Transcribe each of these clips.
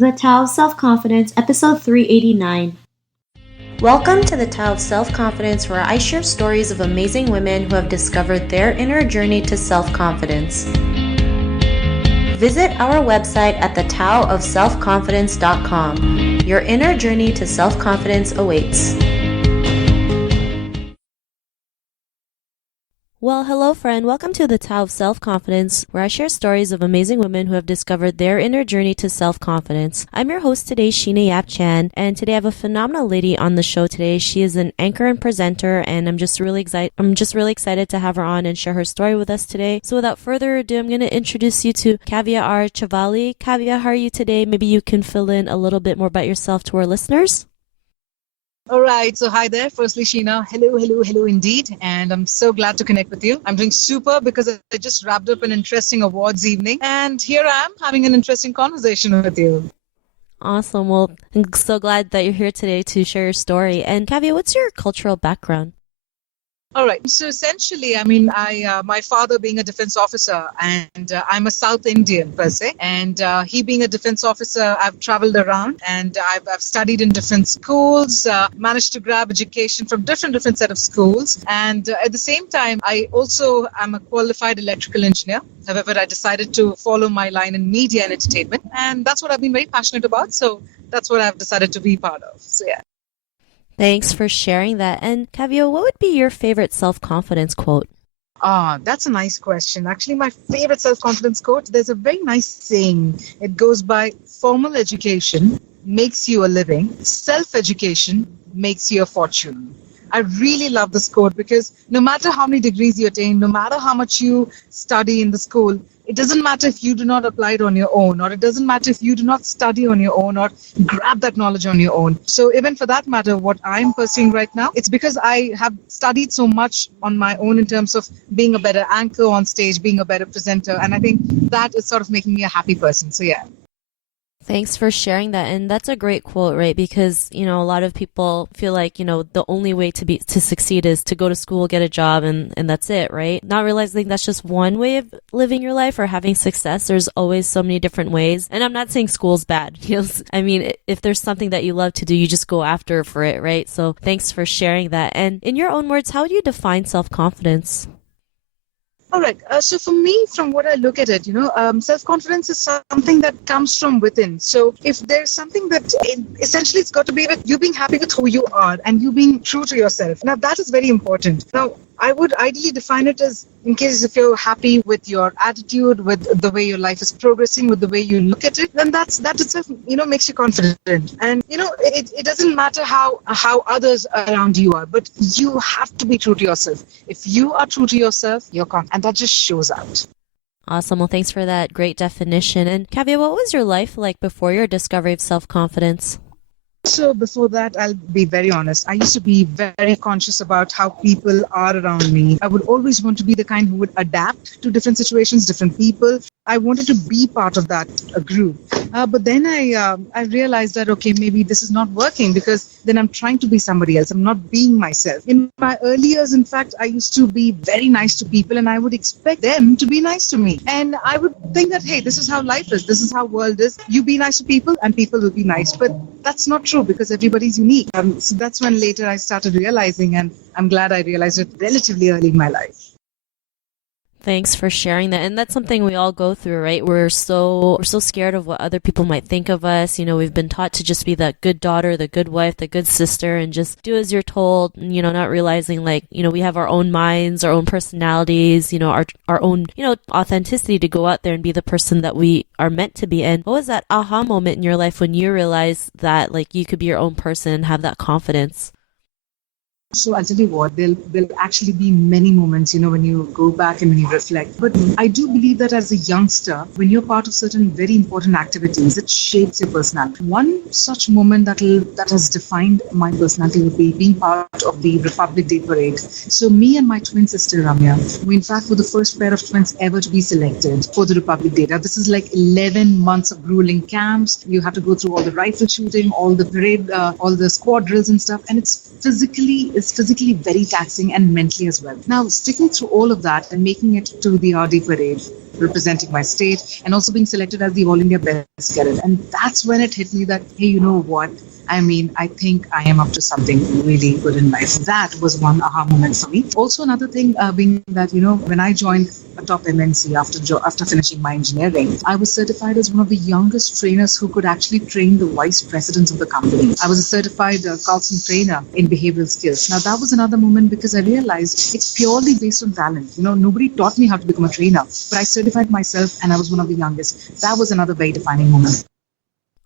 The Tao of Self-Confidence, episode 389. Welcome to the Tao of Self-Confidence, where I share stories of amazing women who have discovered their inner journey to self-confidence. Visit our website at thetaoofselfconfidence.com. Your inner journey to self-confidence awaits. Well, hello friend. Welcome to the Tao of Self-Confidence, where I share stories of amazing women who have discovered their inner journey to self-confidence. I'm your host today, Sheena Yap Chan, and today I have a phenomenal lady on the show today. She is an anchor and presenter, and I'm just really excited to have her on and share her story with us today. So without further ado, I'm going to introduce you to Kavea R. Chavali. Kavea, how are you today? Maybe you can fill in a little bit more about yourself to our listeners. All right. So hi there. Firstly, Sheena, hello indeed. And I'm so glad to connect with you. I'm doing super because I just wrapped up an interesting awards evening. And here I am having an interesting conversation with you. Awesome. Well, I'm so glad that you're here today to share your story. And Kavea, what's your cultural background? All right. So essentially, my father being a defense officer, and I'm a South Indian per se. And he being a defense officer, I've traveled around and I've studied in different schools, managed to grab education from different set of schools. And at the same time, I also am a qualified electrical engineer. However, I decided to follow my line in media and entertainment. And that's what I've been very passionate about. So that's what I've decided to be part of. So yeah. Thanks for sharing that. And Kavea, what would be your favorite self-confidence quote? That's a nice question. Actually, my favorite self-confidence quote, there's a very nice saying. It goes by, formal education makes you a living, self-education makes you a fortune. I really love this quote because no matter how many degrees you attain, no matter how much you study in the school, it doesn't matter if you do not apply it on your own, or it doesn't matter if you do not study on your own or grab that knowledge on your own. So even for that matter, what I'm pursuing right now, it's because I have studied so much on my own in terms of being a better anchor on stage, being a better presenter. And I think that is sort of making me a happy person. So yeah. Thanks for sharing that. And that's a great quote, right? Because, a lot of people feel like, the only way to succeed is to go to school, get a job, and that's it, right? Not realizing that's just one way of living your life or having success. There's always so many different ways. And I'm not saying school's bad. I mean, if there's something that you love to do, you just go after for it, right? So thanks for sharing that. And in your own words, how do you define self-confidence? All right. So for me, from what I look at it, self-confidence is something that comes from within. So if there's something that essentially it's got to be with you being happy with who you are and you being true to yourself. Now, that is very important. Now, I would ideally define it as, in case if you're happy with your attitude, with the way your life is progressing, with the way you look at it, then that itself, makes you confident. And, it doesn't matter how others around you are, but you have to be true to yourself. If you are true to yourself, you're confident. And that just shows out. Awesome. Well, thanks for that great definition. And Kavea, what was your life like before your discovery of self-confidence? So before that, I'll be very honest. I used to be very conscious about how people are around me. I would always want to be the kind who would adapt to different situations, different people. I wanted to be part of that group. But then I realized that, okay, maybe this is not working because then I'm trying to be somebody else. I'm not being myself. In my early years, in fact, I used to be very nice to people and I would expect them to be nice to me. And I would think that, hey, this is how life is. This is how world is. You be nice to people and people will be nice. But that's not true because everybody's unique. So that's when later I started realizing, and I'm glad I realized it relatively early in my life. Thanks for sharing that. And that's something we all go through, right? We're so scared of what other people might think of us. We've been taught to just be that good daughter, the good wife, the good sister, and just do as you're told, not realizing we have our own minds, our own personalities, our own, authenticity to go out there and be the person that we are meant to be. And what was that aha moment in your life when you realized that you could be your own person and have that confidence? So I'll tell you what, there'll actually be many moments, when you go back and when you reflect. But I do believe that as a youngster, when you're part of certain very important activities, it shapes your personality. One such moment that has defined my personality would be being part of the Republic Day parade. So me and my twin sister Ramya, we in fact were the first pair of twins ever to be selected for the Republic Day. Now this is 11 months of grueling camps. You have to go through all the rifle shooting, all the parade, all the squad drills and stuff. And it's physically very taxing and mentally as well. Now, sticking through all of that and making it to the RD parade, representing my state, and also being selected as the All India Best Cadet. And that's when it hit me that, hey, you know what? I mean, I think I am up to something really good in life. That was one aha moment for me. Also, another thing being that, when I joined a top MNC after finishing my engineering, I was certified as one of the youngest trainers who could actually train the vice presidents of the company. I was a certified Carlson trainer in behavioral skills. Now, that was another moment because I realized it's purely based on talent. Nobody taught me how to become a trainer, but I certified myself and I was one of the youngest. That was another very defining moment.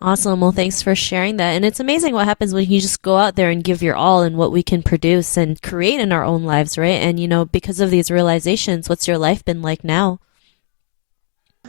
Awesome. Well, thanks for sharing that. And it's amazing what happens when you just go out there and give your all in what we can produce and create in our own lives, right? And, because of these realizations, what's your life been like now?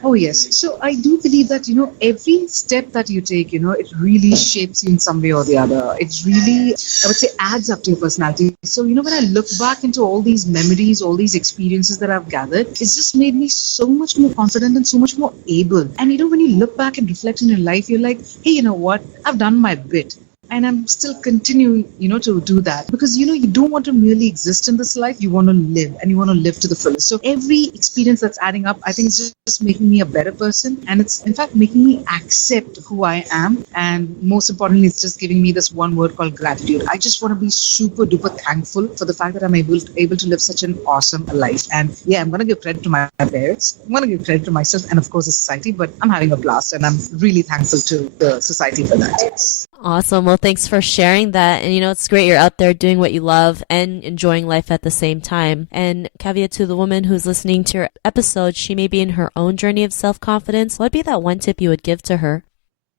Oh, yes. So I do believe that, every step that you take, it really shapes you in some way or the other. It really, I would say, adds up to your personality. So, when I look back into all these memories, all these experiences that I've gathered, it's just made me so much more confident and so much more able. And, when you look back and reflect on your life, you're like, hey, you know what? I've done my bit. And I'm still continuing, to do that because, you don't want to merely exist in this life. You want to live and you want to live to the fullest. So every experience that's adding up, I think it's just making me a better person. And it's in fact making me accept who I am. And most importantly, it's just giving me this one word called gratitude. I just want to be super duper thankful for the fact that I'm able to live such an awesome life. And yeah, I'm going to give credit to my parents. I'm going to give credit to myself and of course the society, but I'm having a blast and I'm really thankful to the society for that. Awesome. Well, thanks for sharing that. And it's great you're out there doing what you love and enjoying life at the same time. And Kavea, to the woman who's listening to your episode, she may be in her own journey of self-confidence. What would be that one tip you would give to her?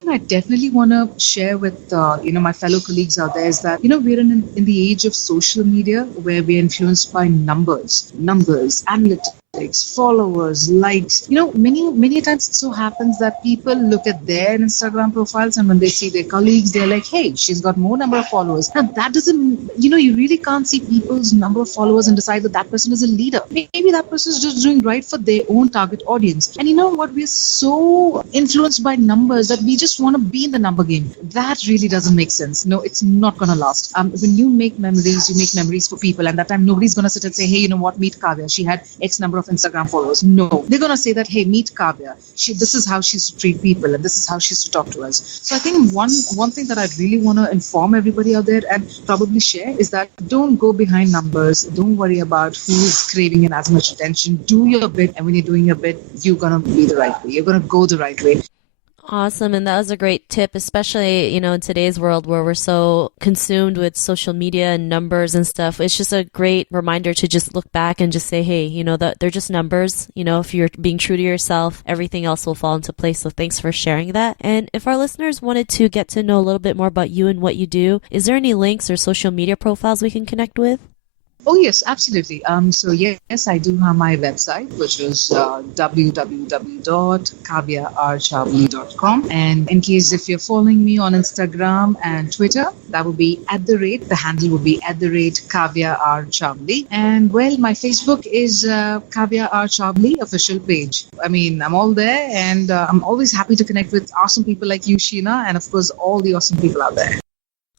I definitely want to share with my fellow colleagues out there is that we're in the age of social media where we're influenced by numbers, analytics, followers, likes. Many times it so happens that people look at their Instagram profiles and when they see their colleagues, they're like, hey, she's got more number of followers. Now that doesn't, you really can't see people's number of followers and decide that person is a leader. Maybe that person is just doing right for their own target audience. And you know what? We're so influenced by numbers that we just want to be in the number game. That really doesn't make sense. No, it's not going to last. When you make memories for people, and that time nobody's going to sit and say, hey, you know what, meet Kavea. She had X number of Instagram followers. No, they're going to say that, hey, meet Kavea. This is how she used to treat people and this is how she used to talk to us. So I think one thing that I really want to inform everybody out there and probably share is that don't go behind numbers. Don't worry about who's craving in as much attention. Do your bit, and when you're doing your bit, you're going to be the right way. You're going to go the right way. Awesome. And that was a great tip, especially, in today's world where we're so consumed with social media and numbers and stuff. It's just a great reminder to just look back and just say, hey, they're just numbers. If you're being true to yourself, everything else will fall into place. So thanks for sharing that. And if our listeners wanted to get to know a little bit more about you and what you do, is there any links or social media profiles we can connect with? Oh, yes, absolutely. So, yes, I do have my website, which is www.kavearchavali.com. And in case if you're following me on Instagram and Twitter, that would be the handle would be @Kavea R Chavali. And well, my Facebook is Kavea R Chavali official page. I mean, I'm all there and I'm always happy to connect with awesome people like you, Sheena, and of course, all the awesome people out there.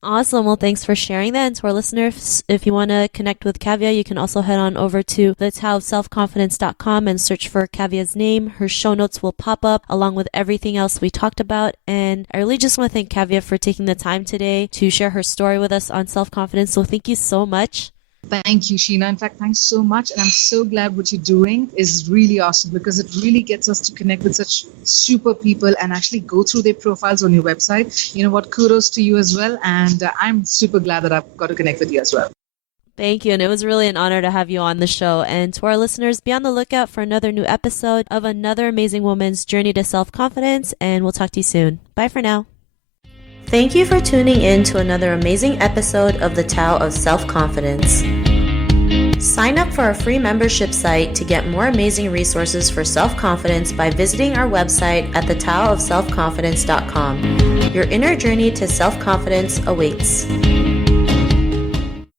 Awesome. Well, thanks for sharing that. And to our listeners, if you want to connect with Kavea, you can also head on over to thetaoofselfconfidence.com and search for Kavea's name. Her show notes will pop up along with everything else we talked about. And I really just want to thank Kavea for taking the time today to share her story with us on self-confidence. So thank you so much. Thank you, Sheena. In fact, thanks so much. And I'm so glad what you're doing is really awesome because it really gets us to connect with such super people and actually go through their profiles on your website. You know what? Kudos to you as well. And I'm super glad that I've got to connect with you as well. Thank you. And it was really an honor to have you on the show. And to our listeners, be on the lookout for another new episode of another amazing woman's journey to self-confidence. And we'll talk to you soon. Bye for now. Thank you for tuning in to another amazing episode of the Tao of Self-Confidence. Sign up for our free membership site to get more amazing resources for self-confidence by visiting our website at thetaoofselfconfidence.com. Your inner journey to self-confidence awaits.